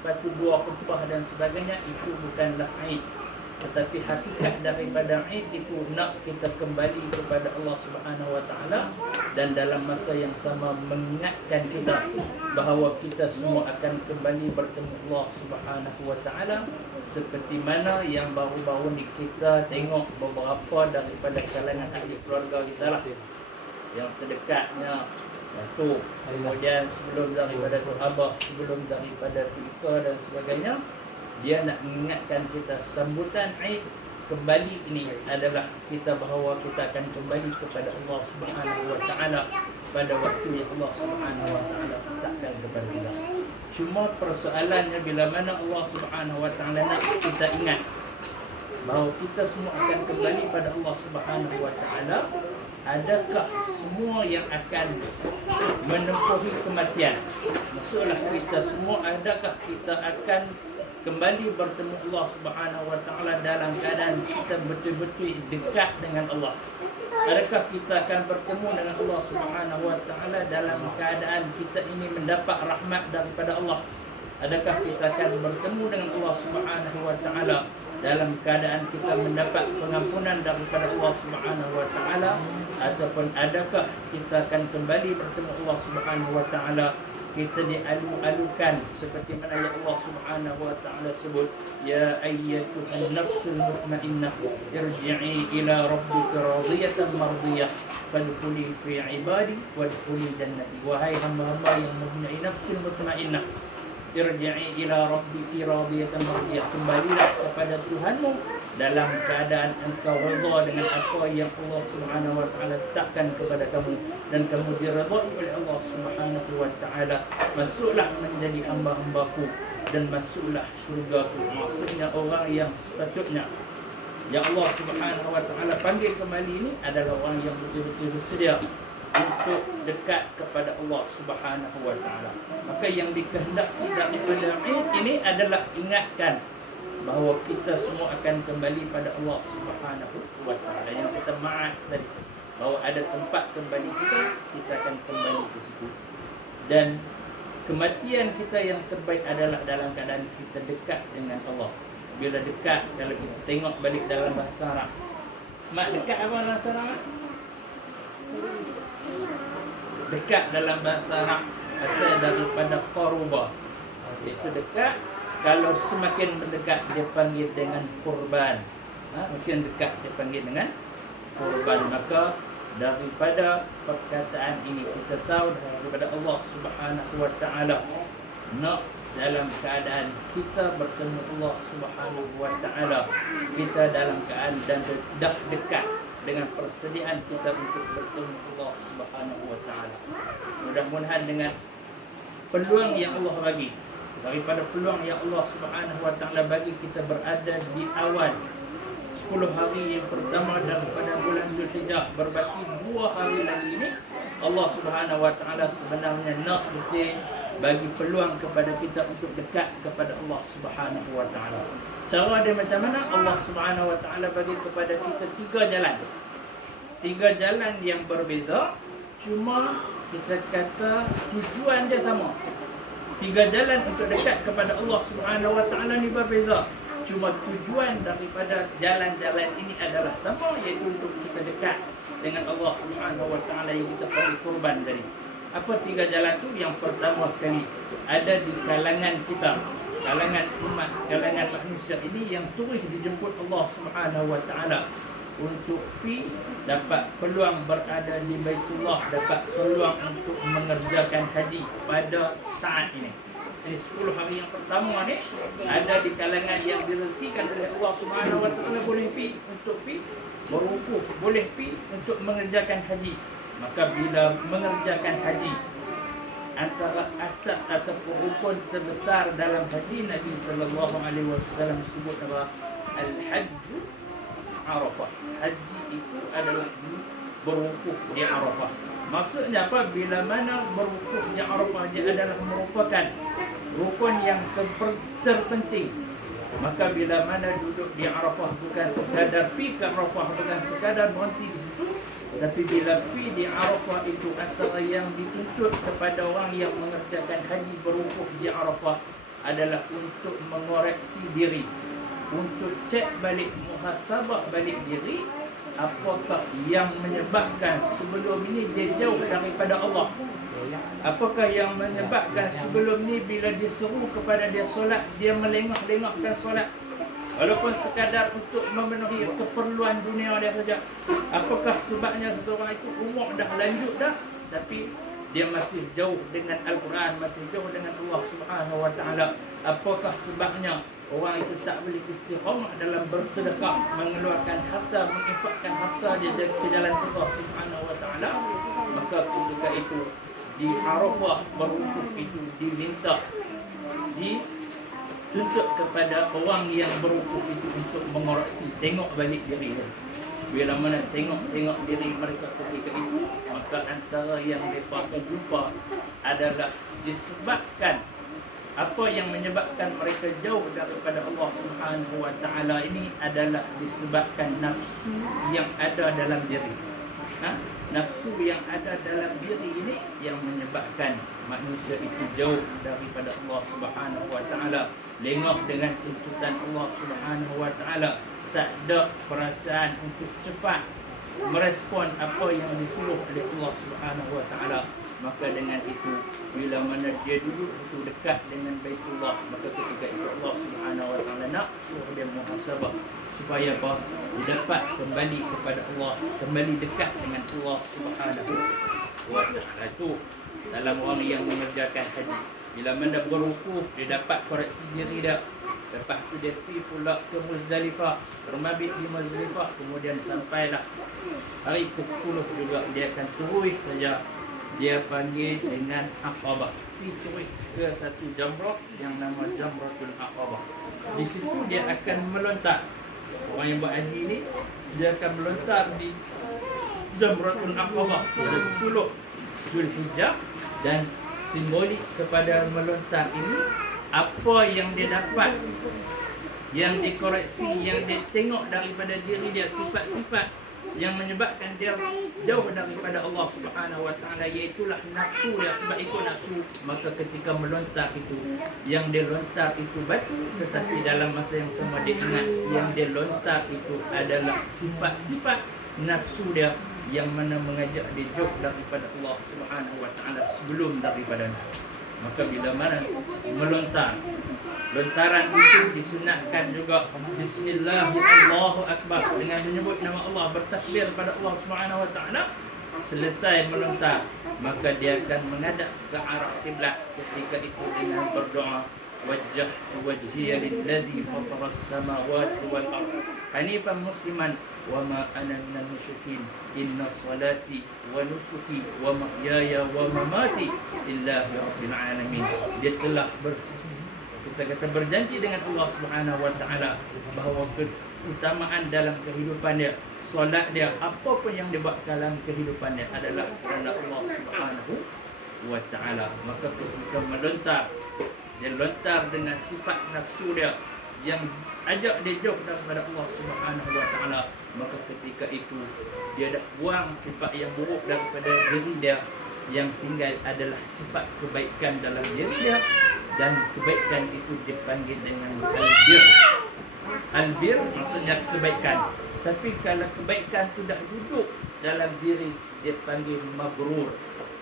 lepas tu 2 khutbah dan sebagainya, itu bukanlah Eid. Tetapi hakikat daripada Eid itu nak kita kembali kepada Allah Subhanahu Wa Taala, dan dalam masa yang sama mengingatkan kita bahawa kita semua akan kembali bertemu Allah Subhanahu Wa Taala, seperti mana yang baru-baru ni kita tengok beberapa daripada kalangan ahli keluarga kita lah, yang terdekatnya Datuk, kemudian sebelum daripada tu Abah, sebelum daripada tu Ika dan sebagainya. Dia nak mengingatkan kita sambutan Eid kembali ini adalah kita bahawa kita akan kembali kepada Allah Subhanahu Wa Taala pada waktu yang Allah Subhanahu Wa Taala letakkan kepada kita. Cuma persoalannya bila mana Allah Subhanahu Wa Taala nak kita ingat bahawa kita semua akan kembali pada Allah Subhanahu Wa Taala, adakah semua yang akan menempuhi kematian? Maksudlah kita semua, adakah kita akan kembali bertemu Allah Subhanahu Wa Taala dalam keadaan kita betul-betul dekat dengan Allah? Adakah kita akan bertemu dengan Allah Subhanahu Wa Taala dalam keadaan kita ini mendapat rahmat daripada Allah? Adakah kita akan bertemu dengan Allah Subhanahu Wa Taala dalam keadaan kita mendapat pengampunan daripada Allah Subhanahu Wa Taala? Ataupun adakah kita akan kembali bertemu Allah Subhanahu Wa Taala, kita dialu-alukan seperti mana yang Allah Subhanahu Wa Taala sebut, ya ayyatuhan nafsul mutmainnah irji'i ila rabbika radiyatan mardiyah fadkhuli fi ibadi wadkhuli jannati. Wahai hamba-hamba yang mempunyai nafsul mutmainnah, irji'i ila rabbiki radiyatan mardiyah, kembalilah kepada Tuhanmu dalam keadaan engkau redha dengan apa yang Allah Subhanahu Wa Taala letakkan kepada kamu, dan kamu diredai oleh Allah Subhanahu Wa Taala. Masuklah menjadi hamba-hambaku dan masuklah syurgaku. Maksudnya orang yang sepatutnya yang Allah Subhanahu Wa Taala panggil kembali ini adalah orang yang betul-betul bersedia untuk dekat kepada Allah Subhanahu Wa Taala. Maka yang dikehendaki daripada Eid ini adalah ingatkan bahawa kita semua akan kembali pada Allah Subhanahu Wa Taala. Yang kita maaf tadi, bahawa ada tempat kembali kita, kita akan kembali ke situ. Dan kematian kita yang terbaik adalah dalam keadaan kita dekat dengan Allah. Bila dekat, kalau kita tengok balik dalam bahasa Arab, mak dekat apa bahasa Arab? Dekat dalam bahasa Arab asal daripada qaruba, iaitu dekat. Kalau semakin mendekat dia panggil dengan kurban. Makin dekat dia panggil dengan kurban. Maka daripada perkataan ini kita tahu daripada Allah Subhanahu Wa Taala nak dalam keadaan kita bertemu Allah Subhanahu Wa Taala, kita dalam keadaan dan dah dekat dengan persediaan kita untuk bertemu Allah Subhanahu Wa Taala. Mudah-mudahan dengan peluang yang Allah bagi, daripada peluang yang Allah Subhanahu Wa Taala bagi kita berada di awal 10 hari yang pertama daripada bulan Zulhijjah, berbaki 2 hari lagi ini, Allah Subhanahu Wa Taala sebenarnya nak betul bagi peluang kepada kita untuk dekat kepada Allah Subhanahu Wa Taala. Cara dia macam mana? Allah Subhanahu Wa Taala bagi kepada kita 3 jalan. 3 jalan yang berbeza, cuma kita kata tujuan dia sama. 3 jalan untuk dekat kepada Allah Subhanahu Wa Taala ni berbeza, cuma tujuan daripada jalan-jalan ini adalah sama, iaitu untuk kita dekat dengan Allah Subhanahu Wa Taala yang kita panggil kurban tadi. Apa 3 jalan tu? Yang pertama sekali, ada di kalangan kita, kalangan umat, kalangan manusia ini yang terus dijemput Allah Subhanahu Wa Taala untuk dapat peluang berada di Baitullah, dapat peluang untuk mengerjakan haji pada saat ini. Jadi 10 hari yang pertama ni ada di kalangan yang direzekikan oleh Allah Subhanahu Wa Taala boleh untuk berwukuf, boleh untuk mengerjakan haji. Maka bila mengerjakan haji, antara asas atau rukun terbesar dalam haji, Nabi sallallahu alaihi wasallam sebut adalah al-hajj Arafah. Haji itu adalah berwukuf di Arafah. Maksudnya apa? Bila mana berwukuf di Arafah, dia adalah merupakan rukun yang terpenting. Maka bila mana duduk di Arafah, bukan sekadar pi ke Arafah, bukan sekadar berhenti di situ, tapi bila pi di Arafah itu antara yang dituntut kepada orang yang mengerjakan haji berwukuf di Arafah adalah untuk mengoreksi diri, untuk cek balik, muhasabah balik diri, apakah yang menyebabkan sebelum ini dia jauh daripada Allah. Apakah yang menyebabkan sebelum ni bila disuruh kepada dia solat, dia melengok-lengokkan solat walaupun sekadar untuk memenuhi keperluan dunia dia saja. Apakah sebabnya seseorang itu umur dah lanjut dah, tapi dia masih jauh dengan Al-Quran, masih jauh dengan Allah Subhanahu Wa Taala? Apakah sebabnya orang itu tak boleh istiqamah dalam bersedekah, mengeluarkan harta, menginfakkan harta dia ke jalan Allah Subhanahu Wa Taala? Maka ketika itu di Arafah berwukuf itu diminta, dituntut kepada orang yang berwukuf itu untuk mengoreksi, tengok balik diri dia. Bila mana tengok diri mereka ketika itu, maka antara yang mereka akan jumpa adalah disebabkan apa yang menyebabkan mereka jauh daripada Allah Subhanahu Wa Taala ini adalah disebabkan nafsu yang ada dalam diri. Nafsu yang ada dalam diri ini yang menyebabkan manusia itu jauh daripada Allah Subhanahu Wa Taala. Lengok dengan tuntutan Allah Subhanahu Wa Taala, tak ada perasaan untuk cepat merespon apa yang disuruh oleh Allah Subhanahu Wa Taala. Maka dengan itu, bila mana dia duduk itu dekat dengan Baitullah, maka ketika itu Allah Subhanahu Wa Taala nak suruh dia muhasabah supaya apa? Dia dapat kembali kepada Allah, kembali dekat dengan Allah Subhanahu Wa Taala. Itu dalam orang yang mengerjakan haji, bila mana berwukuf, dia dapat koreksi diri dia. Lepas tu dia pergi pula ke Muzdalifah, bermabit di Muzdalifah, kemudian sampailah hari ke-10 juga dia akan turun saja. Dia panggil dengan Aqabah. Pergi turun ke satu jamrah yang nama Jamratul Aqabah. Di situ dia akan melontar. Orang yang buat haji ni, dia akan melontar di Jamratul Aqabah pada 10 Zulhijjah, dan simbolik kepada melontar ini, apa yang dia dapat, yang dikoreksi, yang dia tengok daripada diri dia, sifat-sifat yang menyebabkan dia jauh daripada Allah Subhanahu Wa Taala, iaitulah nafsu dia. Sebab itu nafsu, maka ketika melontar itu, yang dia lontar itu batu, tetapi dalam masa yang sama dia ingat yang dia lontar itu adalah sifat-sifat nafsu dia yang mana mengajak dia jauh daripada Allah Subhanahu Wa Taala sebelum daripada. Maka bila mana melontar, lontaran itu disunatkan juga Bismillah, Allahu Akbar, dengan menyebut nama Allah, bertakbir pada Allah Subhanahu Wa Taala. Selesai melontar, maka dia akan menghadap ke arah kiblat ketika itu dengan berdoa, wajjahtu wajhiya lilladzi fatara as-samawati wal ardh hanifan musliman wa ma ana minal musyrikin inna salati wa nusuki wa mahyaya wa mamati lillahi rabbil alamin. Dia telah kita berjanji dengan Allah Subhanahu Wa Taala bahawa keutamaan dalam kehidupan dia, solat dia, apa pun yang dia buat dalam kehidupan dia adalah kerana Allah Subhanahu Wa Taala. Maka ketika melontar, dia lontar dengan sifat nafsu dia yang ajak dia jauh daripada Allah Subhanahu Wa Taala. Maka ketika itu dia dah buang sifat yang buruk daripada diri dia, yang tinggal adalah sifat kebaikan dalam diri dia, dan kebaikan itu dipanggil dengan albir. Albir maksudnya kebaikan. Tapi kalau kebaikan itu dah duduk dalam diri, dia panggil mabrur.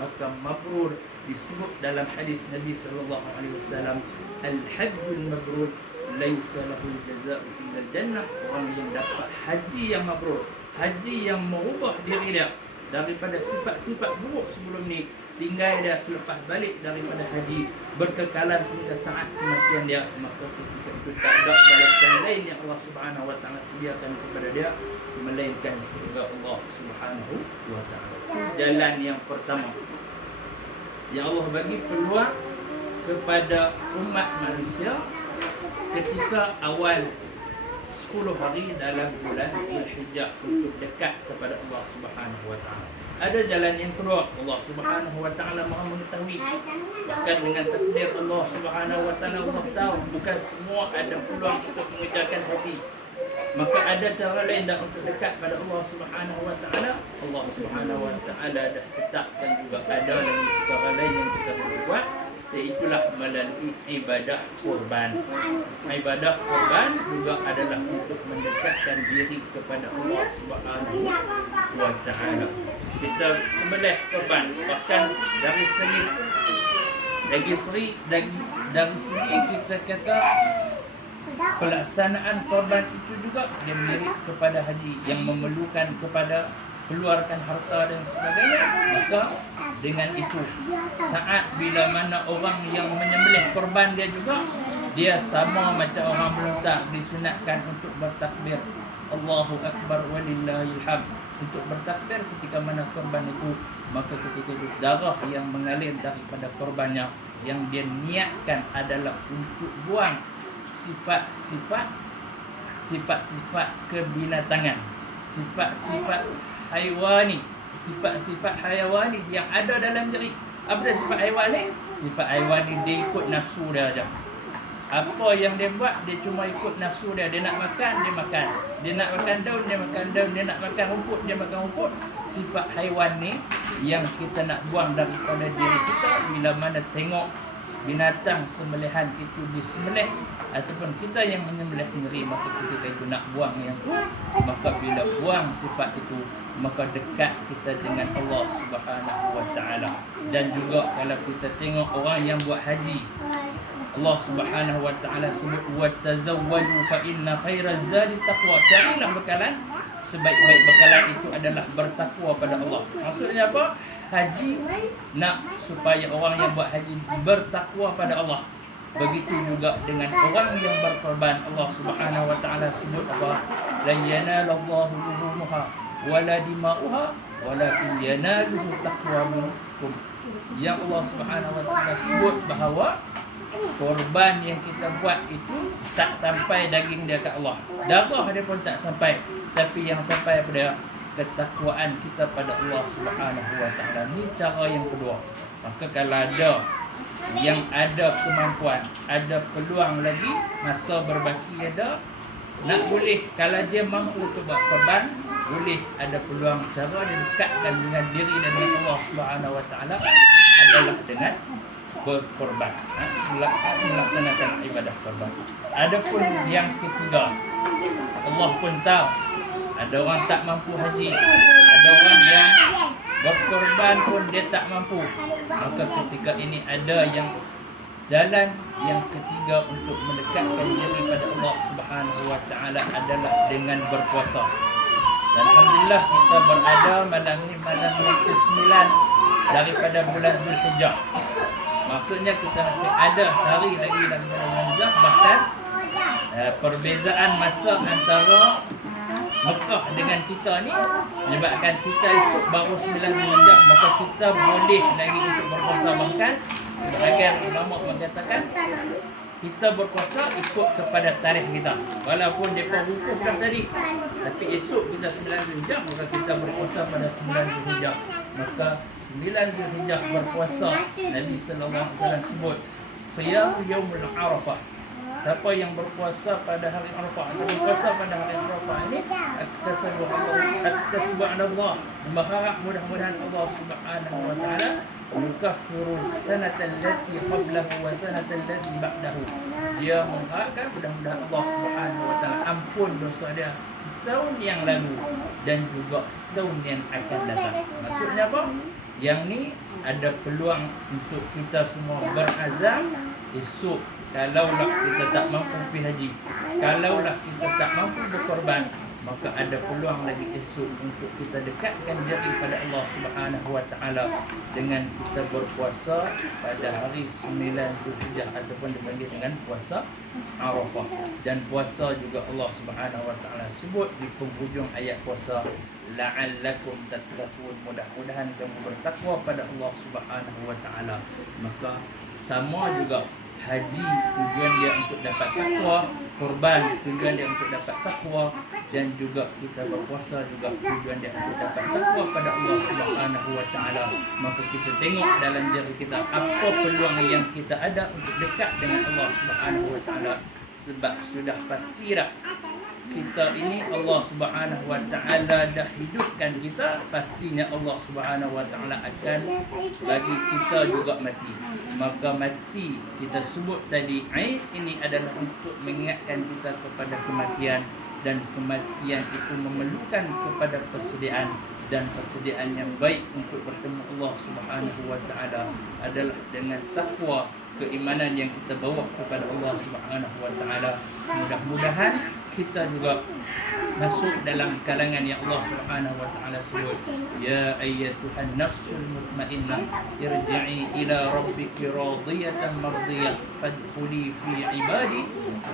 Maka mabrur disebut dalam hadis Nabi sallallahu alaihi wasallam, al-hajjul mabrur laisa lahu jazaa'u illa al-jannah. Orang yang dapat haji yang mabrur, haji yang merubah diri dia daripada sifat-sifat buruk sebelum ni, tinggal dia selepas balik daripada haji, berkekalan sehingga saat kematian dia, maka ketika itu tak ada balasan lain yang Allah Subhanahu Wa Taala sediakan kepada dia melainkan surga Allah Subhanahu Wa Taala. Jalan yang pertama yang Allah bagi peluang kepada umat manusia ketika awal 10 hari dalam bulan Zulhijjah untuk dekat kepada Allah Subhanahu Wa Taala. Ada jalan yang kedua, Allah Subhanahu Wa Taala Maha mengetahui. Bahkan dengan takdir Allah Subhanahu Wa Taala, Allah tahu bukan semua ada peluang untuk mengerjakan haji. Maka ada cara lain dah untuk dekat pada Allah Subhanahu Wa Taala. Allah Subhanahu Wa Taala dah tetapkan juga ada lagi cara lain yang kita boleh buat Itulah melalui ibadah kurban. Ibadah kurban juga adalah untuk mendekatkan diri kepada Allah Subhanahu wa Ta'ala. Kita sembelih kurban, bahkan dari segi kita kata pelaksanaan korban itu juga dia mirip kepada haji yang memerlukan kepada keluarkan harta dan sebagainya. Maka dengan itu saat bila mana orang yang menyembelih korban dia juga dia sama macam orang melontar, disunatkan untuk bertakbir Allahu Akbar walillahil hamd, untuk bertakbir ketika mana korban itu. Maka ketika itu darah yang mengalir daripada korbannya yang dia niatkan adalah untuk buang sifat-sifat kebinatangan, sifat-sifat haiwani, sifat-sifat haiwani yang ada dalam diri. Apa sifat haiwani? Sifat haiwani dia ikut nafsu dia aja. Apa yang dia buat, dia cuma ikut nafsu dia. Dia nak makan, dia makan. Dia nak makan daun, dia makan daun. Dia nak makan rumput, dia makan rumput. Sifat haiwan ni yang kita nak buang daripada diri kita bila mana tengok binatang sembelihan itu disembelih ataupun kita yang menyembelih sendiri, maka ketika itu nak buang yang tu, maka bila buang sifat itu, maka dekat kita dengan Allah Subhanahu wa Ta'ala. Dan juga kalau kita tengok orang yang buat haji, Allah Subhanahu wa Ta'ala sebut wa tazawwadu fa inna khairaz zadi taqwa. Carilah bekalan, sebaik-baik bekalan itu adalah bertakwa pada Allah. Maksudnya apa? Haji nak supaya orang yang buat haji bertakwa pada Allah. Begitu juga dengan orang yang berkorban. Allah Subhanahu wa Ta'ala sebut apa? La yanalallahu luhumuha wala dima'uha walakin yanaluhu taqwa minkum. Yang Allah Subhanahu wa Ta'ala sebut bahawa korban yang kita buat itu tak sampai daging dia ke Allah, darah dia pun tak sampai, tapi yang sampai pada ketakwaan kita pada Allah Subhanahu wa Ta'ala. Ni cara yang kedua. Maka kalau ada yang ada kemampuan, ada peluang lagi, masa berbaki ada, nak boleh, kalau dia mampu untuk buat korban, boleh ada peluang. Cara dia dekatkan dengan diri dan dengan Allah Subhanahu wa Ta'ala adalah dengan berkorban, melaksanakan ibadah korban. Adapun yang ketiga, Allah pun tahu ada orang tak mampu haji, ada orang yang berkorban pun dia tak mampu. Maka ketika ini ada yang jalan yang ketiga untuk mendekatkan diri pada Allah Subhanahu wa Ta'ala adalah dengan berpuasa. Dan alhamdulillah kita berada malam ni malam yang ke-9 daripada bulan Zulhijjah. Maksudnya kita masih ada hari lagi dalam bulan Zulhijjah. Bahkan perbezaan masa antara Mekah dengan kita ni menyebabkan kita esok baru 9 Zulhijjah, maka kita boleh lagi untuk berpuasa. Bahkan sebahagian ulama mengatakan kita berpuasa ikut kepada tarikh kita. Walaupun mereka wukufkan tadi, tapi esok kita 9 Zulhijjah, maka kita berpuasa pada 9 Zulhijjah. Maka 9 Zulhijjah berpuasa, Nabi sallallahu alaihi wasallam sebut siyam yaumul Arafah. Siapa yang berpuasa pada hari Arafah atau berpuasa pada hari Arafah ini atas Allah, berharap mudah-mudahan Allah Subhanahu wa Ta'ala yukaffiru sanata allati qablahu wa sanata allati ba'dahu. Dia mengharapkan mudah-mudahan Allah Subhanahu wa Ta'ala ampun dosa dia setahun yang lalu dan juga setahun yang akan datang. Maksudnya apa? Yang ni ada peluang untuk kita semua berazam esok. Kalaulah kita tak mampu pergi haji, kalaulah kita tak mampu berkorban, maka ada peluang lagi esok untuk kita dekatkan diri pada Allah Subhanahu wa Ta'ala dengan kita berpuasa pada hari 9 Zulhijjah ataupun dipanggil dengan puasa Arafah. Dan puasa juga Allah Subhanahu wa Ta'ala sebut di penghujung ayat puasa, la'allakum tattaqun, mudah-mudahan kamu bertakwa pada Allah Subhanahu wa Ta'ala. Maka sama juga haji tujuan dia untuk dapat takwa, korban tujuan dia untuk dapat takwa, dan juga kita berpuasa juga tujuan dia untuk dapat takwa pada Allah Subhanahu wa Ta'ala. Maka kita tengok dalam diri kita apa peluang yang kita ada untuk dekat dengan Allah Subhanahu wa Ta'ala, sebab sudah pasti dah kita ini Allah Subhanahu wa taala dah hidupkan kita, pastinya Allah Subhanahu wa taala akan bagi kita juga mati. Maka mati kita sebut tadi Aid ini adalah untuk mengingatkan kita kepada kematian, dan kematian itu memerlukan kepada persediaan, dan persediaan yang baik untuk bertemu Allah Subhanahu wa taala adalah dengan takwa, keimanan yang kita bawa kepada Allah Subhanahu wa taala. Mudah-mudahan kita juga masuk dalam kalangan yang Allah Subhanahu wa taala sebut, ya ayyatuhan nafsul mutmainnah irji'i ila rabbiki radiyatan mardiyah fadkhuli fi ibadi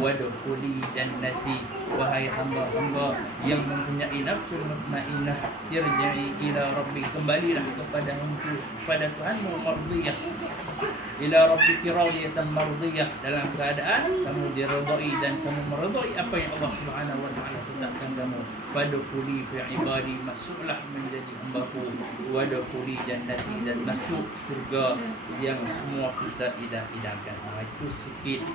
wadkhuli jannati. Wahai hamba-hamba yang mempunyai nafsul mutmainnah, irji'i ila rabbi, kembalilah kepada Tuhanmu, mardiyah, ila rabbiki radiyatan mardiyah, dalam keadaan kamu diridai dan kamu meridai apa yang Allah Subhanahu wa taala tetapkan kamu. Wadkhuli fi ibadi, masuklah menjadi hamba-Ku, wadkhuli jannati, dan masuk surga yang semua kita idam-idamkan. Itu sikit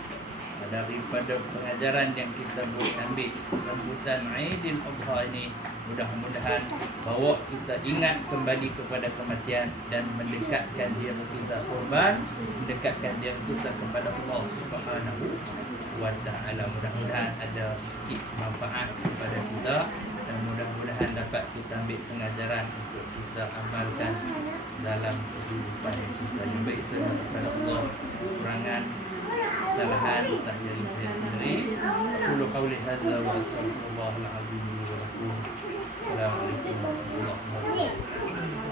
daripada pengajaran yang kita boleh ambil sambutan Aidil Adha ini. Mudah-mudahan bawa kita ingat kembali kepada kematian dan mendekatkan diri kita korban, mendekatkan diri kita kepada Allah Subhanahu wa taala. Mudah-mudahan ada sikit manfaat kepada kita, dan mudah-mudahan dapat kita ambil pengajaran untuk kita amalkan dalam kehidupan kita. Jumpa itu kepada Allah, kurangan kesalahan tak jadi saya sendiri. Aku qauli hadza wa astaghfirullahal azim li wa lakum. Assalamualaikum warahmatullahi wabarakatuh.